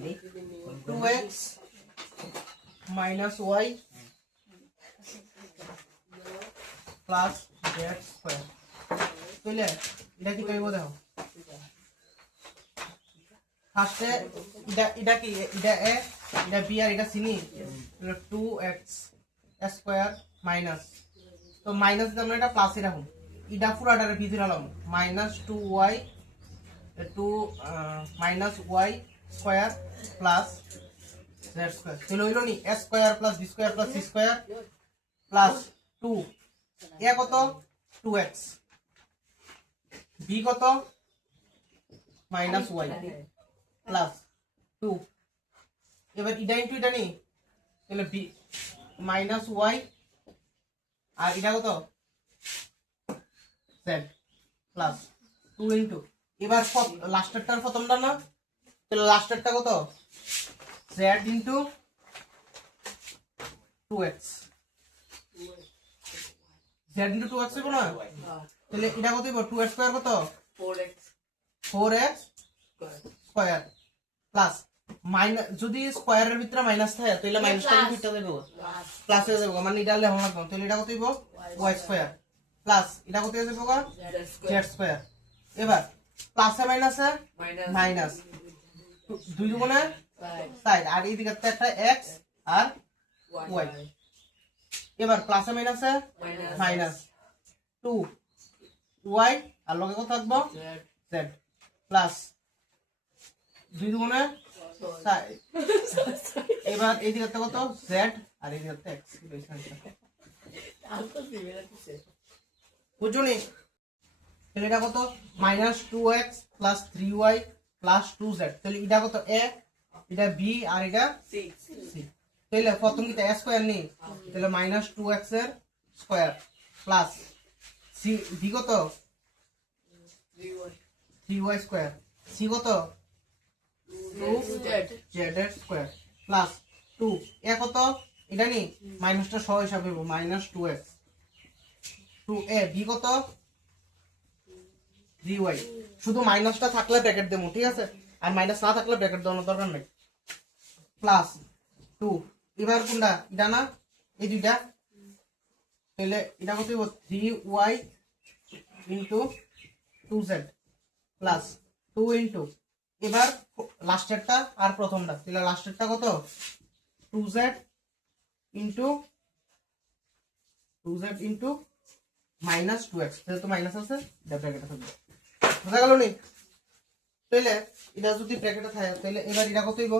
2x minus y plus z square তাহলে এটা কি কইবো দেখো ফার্স্টে এটা কি এটা a এটা b আর এটা c নি 2x স্কয়ার মাইনাস তো মাইনাস দিলে আমরা এটা প্লাস রাখুন এটা পুরাটারে b দিলাম minus 2y 2 minus y square plus z square তাহলে হইলো নি a square plus b square plus c square plus 2 a কত 2x b কত মাইনাস y প্লাস 2 এবার এটা ইনটু এটা নি তাহলে b মাইনাস y আর এটা কত z প্লাস 2 ইনটু এবার লাস্টেরটার প্রথমটা না তাহলে লাস্টেরটা কত z into 2x z into 2x হবে না তাহলে এটা কত হবে 2x স্কয়ার কত 4x স্কয়ার প্লাস মাইনাস যদি স্কয়ারের ভিতরে মাইনাস থাকে তাহলে মাইনাসটা কি হতে যাবে প্লাস হয়ে যাবে মানে এটা লেখা লাগবে তাহলে এটা কত হইব y স্কয়ার প্লাস এটা কত হয়ে যাবে z স্কয়ার এবার প্লাসে মাইনাসে মাইনাস 2 গুণে 4 আর এই দিকে একটা x আর y এবার প্লাসে মাইনাসে মাইনাস 2 y আর লগে কত থাকবো z প্লাস 2 গুণে 4 এবার এই দিকে কত z আর এই দিকে x বুঝুনি তাহলে এটা কত minus 2x plus 3y plus 2z তাহলে এটা কত a এটা b আর এটা c তাহলে প্রথম কি a স্কয়ার নেই তাহলে মাইনাস 2x এর স্কয়ার প্লাস c b কত 3y স্কয়ার c কত 2z এর স্কয়ার প্লাস 2 a কত এটা নেই মাইনাসটা সহ হিসাবে হবে মাইনাস 2x 2a b কত 3y শুধু মাইনাসটা থাকলে ব্র্যাকেট দেবো ঠিক আছে আর মাইনাস না থাকলে ব্র্যাকেট দেওয়ার দরকার নেই প্লাস 2 এবার কোনটা এটা না এই দুইটা তাহলে এটা কত হবে 3y into 2z plus 2 into এবার লাস্টেরটা আর প্রথমটা তাহলে লাস্টেরটা কত 2z ইনটু মাইনাস 2x তাহলে তো মাইনাস আছে এটা ব্র্যাকেটে থাকবে বুঝা গেল নি তাহলে এটা যদি ব্র্যাকেটে থাকে তাহলে এবার এটা কত হইব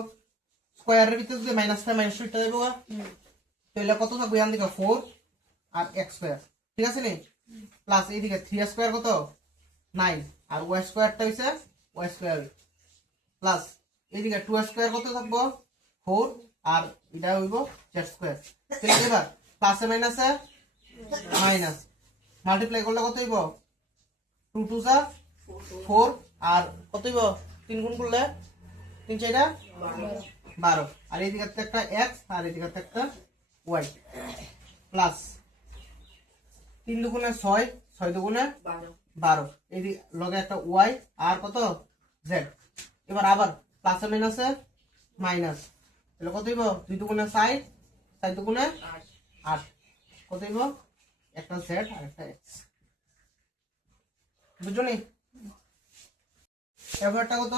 স্কয়ারের ভিতরে যদি মাইনাস থাকে মাইনাস এটা দেব তাহলে কত থাকবে এখান থেকে 4 আর x স্কয়ার ঠিক আছে নি প্লাস এইদিকে 3 স্কয়ার কত 9 আর y স্কয়ারটা হইছে y স্কয়ার প্লাস এইদিকে 2 স্কয়ার কত থাকবো 4 আর এটা হইব z স্কয়ার তাহলে এবার প্লাসে মাইনাসে মাইনাস মাল্টিপ্লাই করলে কত হইব 2 2 যা 4 আর কত হইব 3 গুণ করলে 3 4 12 আর এই দিকে একটা x আর এই দিকে একটা y প্লাস 3 দুগুণে 6 6 দুগুণে 12 এই লগে একটা y আর কত z এবার আবার প্লাসে মাইনাসে মাইনাস তাহলে কত হইব 2 দুগুণে 4 4 দুগুণে 8 কত হইব একটা z আর একটা x বুঝুনি এবারটা কত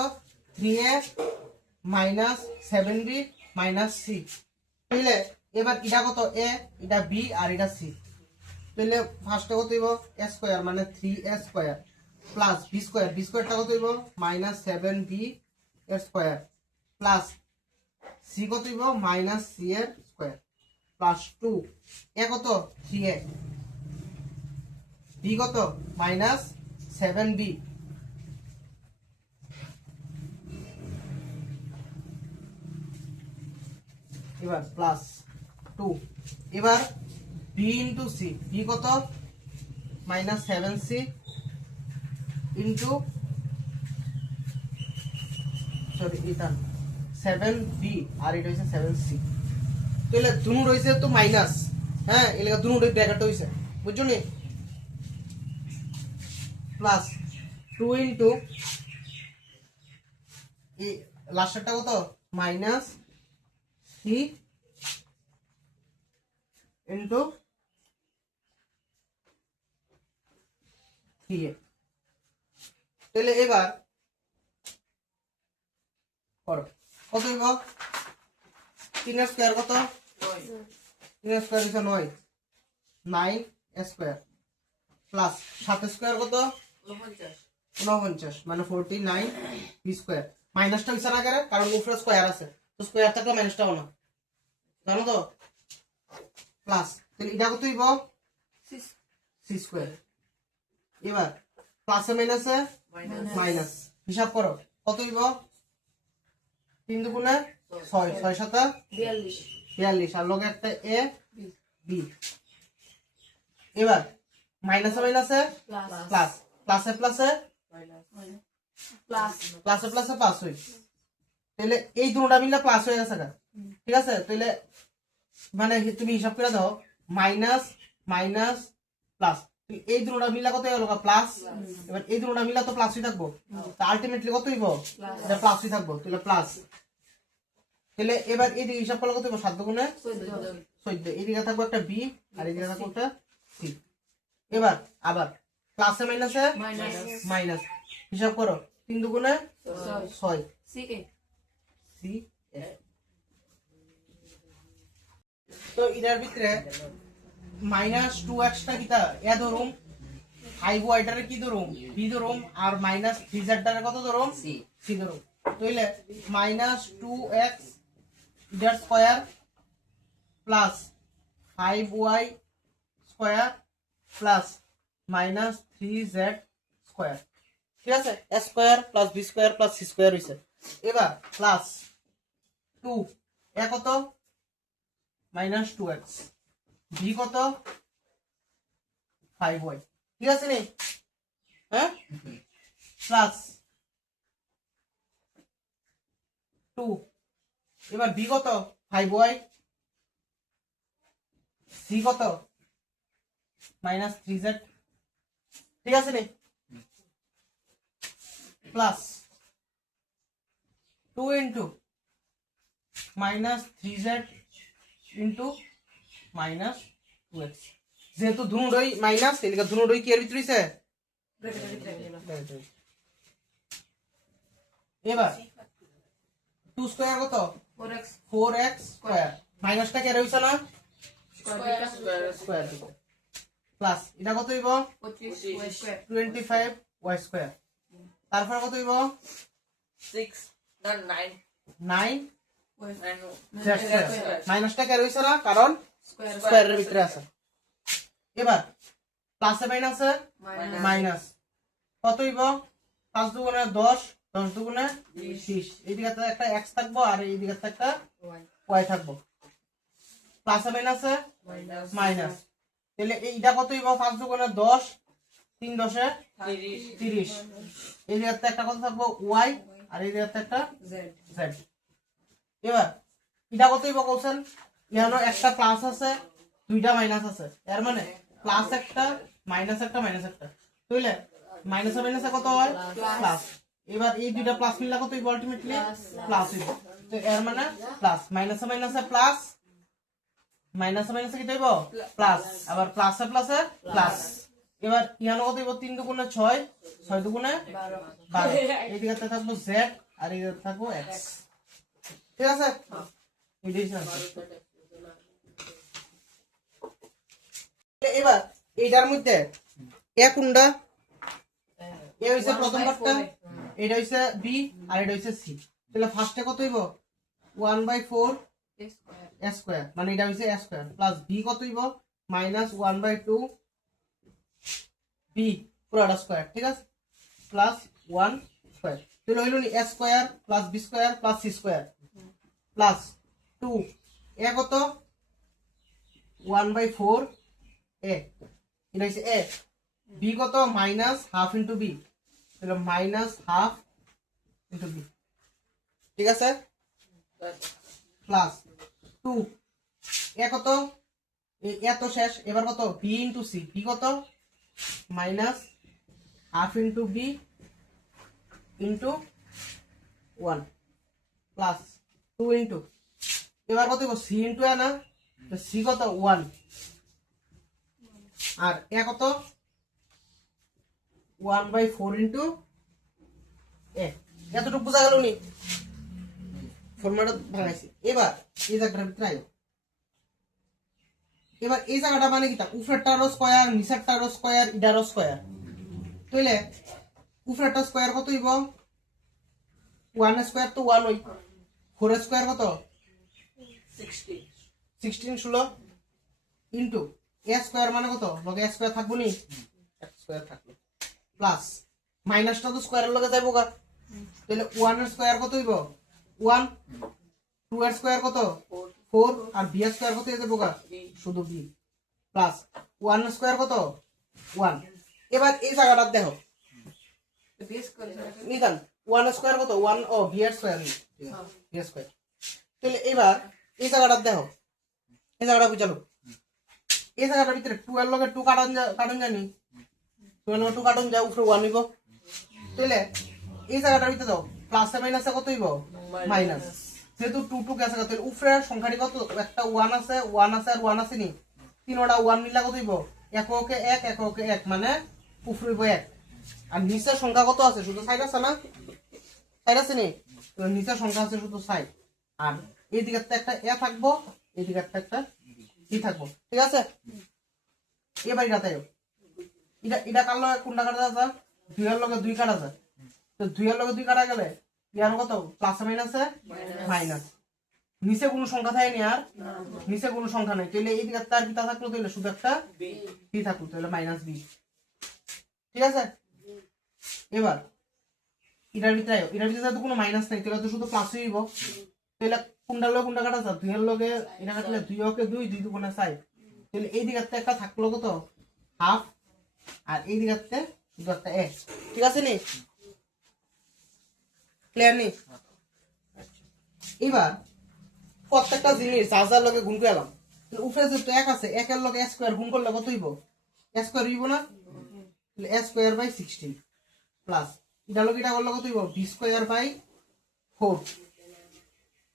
3a minus 7b minus c তাহলে এবার এটা কত a এটা b আর এটা c তাহলে ফার্স্টে কত হইব a স্কয়ার মানে 3a স্কয়ার প্লাস b স্কয়ারটা কত হইব মাইনাস 7b এর স্কয়ার প্লাস c কত হইব মাইনাস c এর স্কয়ার প্লাস 2 a কত 3a b কত মাইনাস 7b এবার প্লাস 2 এবার b ইনটু c b কত মাইনাস 7c ইনটু সরি এটা 7b আর এটা হইছে 7c তাহলে দুনো রইছে তো মাইনাস হ্যাঁ এলাকা দুনো ব্র্যাকেট হইছে বুঝছো নি প্লাস 2 ইনটু এই লাস্টটা কত মাইনাস সি ইন্টু 3a। তাহলে এবার করো কত হইব 3 এর স্কয়ার কত 3 এর স্কয়ার হইছে 9 9 স্কয়ার প্লাস 7 স্কয়ার কত 49 মানে 49 বি স্কয়ার মাইনাসটা হইছে না কেন কারণ উপরে স্কয়ার আছে তো স্কয়ার থাকলে মাইনাসটা হবে না জানো তো প্লাস তাহলে এটা কত হইব সি স্কয়ার এবার প্লাসে মাইনাসে মাইনাস হিসাব করো কত হইব 3 দুগুণে 6 6 7 42 আর লগে একটা এ বি এবার মাইনাসে মাইনাসে প্লাস প্লাসে প্লাসে প্লাসে প্লাসে প্লাস হই তাহলে এই দুটোটা মিলে প্লাস হয়ে গেছে ঠিক আছে তাহলে মানে তুমি হিসাব করে দাও মাইনাস মাইনাস প্লাস এই দুটোটা মিলা কত হলো প্লাস এবার এই দুটোটা মিলা তো প্লাসই থাকবো তা আলটিমেটলি কত হইব এটা প্লাসই থাকবো তাহলে প্লাস তাহলে এবার এইদিকে হিসাব করলে কত হইব 7 দুগুণে 14 এইদিকে থাকবো একটা বি আর এইদিকে থাকবো একটা সি এবার আবার প্লাসে মাইনাসে মাইনাস হিসাব করো 3 দুগুণে 6 সি এ তো এটার ভিতরে মাইনাস 2x টা কিটা এ ধরুম 5y টারে কি ধরুম বি ধরুম আর মাইনাস 3z টারে কত ধরুম সি ধরুম তাইলে মাইনাস 2x এটার square plus 5y square plus minus 3z square ঠিক আছে a square plus b square plus c square হইছে এবার প্লাস 2 এ কত মাইনাস 2x b কত 5y ঠিক আছে নি হ্যাঁ প্লাস 2 এবার b কত 5y c কত মাইনাস 3z ঠিক আছে নি plus 2 into minus 3z into minus 2x যেহেতু দুটোই মাইনাস এদিকে দুটোই কি এর ভিতরে হইছে এবার 2 স্কয়ার কত 4x স্কয়ার মাইনাসটা কি এর হইছে না স্কয়ার প্লাস এটা কত হইব 25y স্কয়ার তারপর কত হইব 6 না 9 মাইনাসটা কেন হইছে না কারণ স্কয়ারের ভিতরে আছে এবার প্লাসে মাইনাসে মাইনাস কত হইব 5 দুগুণে 10 10 দুগুণে 20 এইদিকে একটা x থাকবো আর এইদিকে একটা y থাকবো প্লাসে মাইনাসে মাইনাস তাহলে এইটা কত হইব 5 দুগুণে 10 3 10 30 এইদিকে একটা কত থাকবো y আর এইদিকে একটা z এবার এটা কত হইব কোশ্চেন এখানে একটা প্লাস আছে দুইটা মাইনাস আছে এর মানে প্লাস একটা মাইনাস একটা তাইলে মাইনাসে মাইনাসে কত হয় প্লাস এবার এই দুইটা প্লাস মিললে কত হইব আলটিমেটলি প্লাস হইব তো এর মানে প্লাস মাইনাসে মাইনাসে প্লাস মাইনাসে মাইনাসে কি হইব প্লাস আবার প্লাসে প্লাসে প্লাস এবার এখানে কত হইব 3 দুগুণে 6 6 দুগুণে 12 এইদিকে থাকবো z আর এইদিকে থাকবো x ঠিক আছে এবার এটার মধ্যে এ কোনটা এ হইছে প্রথম পার্টটা এটা হইছে বি আর এটা হইছে সি তাহলে ফার্স্টে কত হইব 1/4 a স্কয়ার মানে এটা হইছে a স্কয়ার প্লাস বি কত হইব -1/2 বি পুরোটা স্কয়ার ঠিক আছে প্লাস 1 স্কয়ার তাহলে হইল নি a square plus b square plus c square plus 2 এ কত 1/4 a এটা হচ্ছে a b কত মাইনাস হাফ ইনটু b তাহলে মাইনাস হাফ ইনটু b ঠিক আছে প্লাস 2 এ কত এ তো শেষ এবার কত b ইনটু c b কত minus half into b into 1 plus 2 into এবার কত হইব সি ইনটু এ না তো সি কত 1 আর এ কত 1/4 ইনটু এ এতটুকু বোঝা গেল নি ফর্মুলাটা ভাঙাইছি এবার এই জায়গাটার ভিতরে আইও এবার এই জায়গাটা মানে কি তা উপরেরটারও স্কয়ার নিচেরটারও স্কয়ার ইডারও স্কয়ার তাইলে উপরেরটা স্কয়ার কত হইব 1 স্কয়ার তো 1 হই 4 স্কয়ার কত 16 16 16 ইনটু এ স্কয়ার মানে কত লগে এ স্কয়ার থাকবো নি স্কয়ার থাকলো প্লাস মাইনাসটা তো স্কয়ারের লগে যাইবো গা তাহলে 1 এর স্কয়ার কত হইব 1 2 এর স্কয়ার কত 4 আর বি এর স্কয়ার কত হয়ে যাবো গা শুধু বি প্লাস 1 এর স্কয়ার কত 1 এবার এই জায়গাটা দেখো বেস করে নিদান 1 স্কয়ার কত 1 ও বি এর স্কয়ার বি এর স্কয়ার তাহলে এবার এই জায়গাটা দেখো এই জায়গাটা বুঝালো এই জায়গাটার ভিতরে 2 এর লগে 2 কাটন জানি 2 এর লগে 2 কাটন যায় উপরে 1 হইব তাহলে এই জায়গাটার ভিতরে দাও প্লাসে মাইনাসে কত হইব মাইনাস যেহেতু 2 2 গেছে তাহলে উপরের সংখ্যাটি কত একটা 1 আছে আর 1 আছে নি তিনটা 1 মিলা কত হইব এককে 1 এককে 1 মানে উপরে হইব 1 আর নিচের সংখ্যা কত আছে শুধু সাইড আছে না সাইড আছে নি তো নিচের সংখ্যা আছে শুধু সাইড আর এই দিকে একটা এ থাকবো এই দিকে একটা ই থাকবো ঠিক আছে এবার এটা তাইও এটা কার লগে কোনটা কাটা যায় 2 এর লগে 2 কাটা যায় তো 2 এর লগে 2 কাটা গেলে ইয়ার কত প্লাস মাইনাসে মাইনাস নিচে কোনো সংখ্যা থাকে নি আর নিচে কোনো সংখ্যা নাই তাহলে এই দিকে তার কিটা থাকলো তাহলে শুধু একটা বি থাকলো তাহলে মাইনাস বি ঠিক আছে এবার এটার ভিতরে তো কোনো মাইনাস নাই তাহলে তো শুধু প্লাস হইব তাহলে কোনটা লগে কোনটা কাটা যায় 2 এর লগে এটা কাটলে 2 ওকে 2 2 দুগুণে 4 তাহলে এই দিকে একটা থাকলো কত হাফ আর এই দিকে শুধু একটা এ ঠিক আছে নি ক্লিয়ার নি এবার প্রত্যেকটা জিনিস যার লগে গুণ করে এলাম উপরে যে 1 আছে 1 এর লগে a স্কয়ার গুণ করলে কত হইব a স্কয়ার হইব না তাহলে a স্কয়ার বাই 16 প্লাস এটা লগে এটা করলে কত হইব b স্কয়ার বাই 4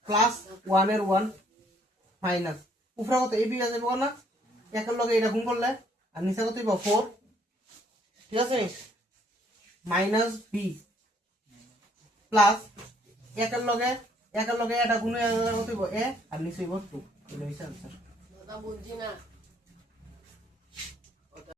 প্লাস 1 এর 1 মাইনাস উপরে কত a b আছে যাবে না 1 এর লগে এটা গুণ করলে আর নিচে কত হইব 4 ঠিক আছে মাইনাস b প্লাস 1 এর লগে এটা গুণ কত হইব a আর নিচে হইব 2 এটাই হইছে आंसर বুঝছি না